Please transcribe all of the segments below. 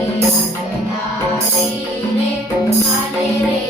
Hare Hare Hare Hare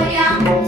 可呀。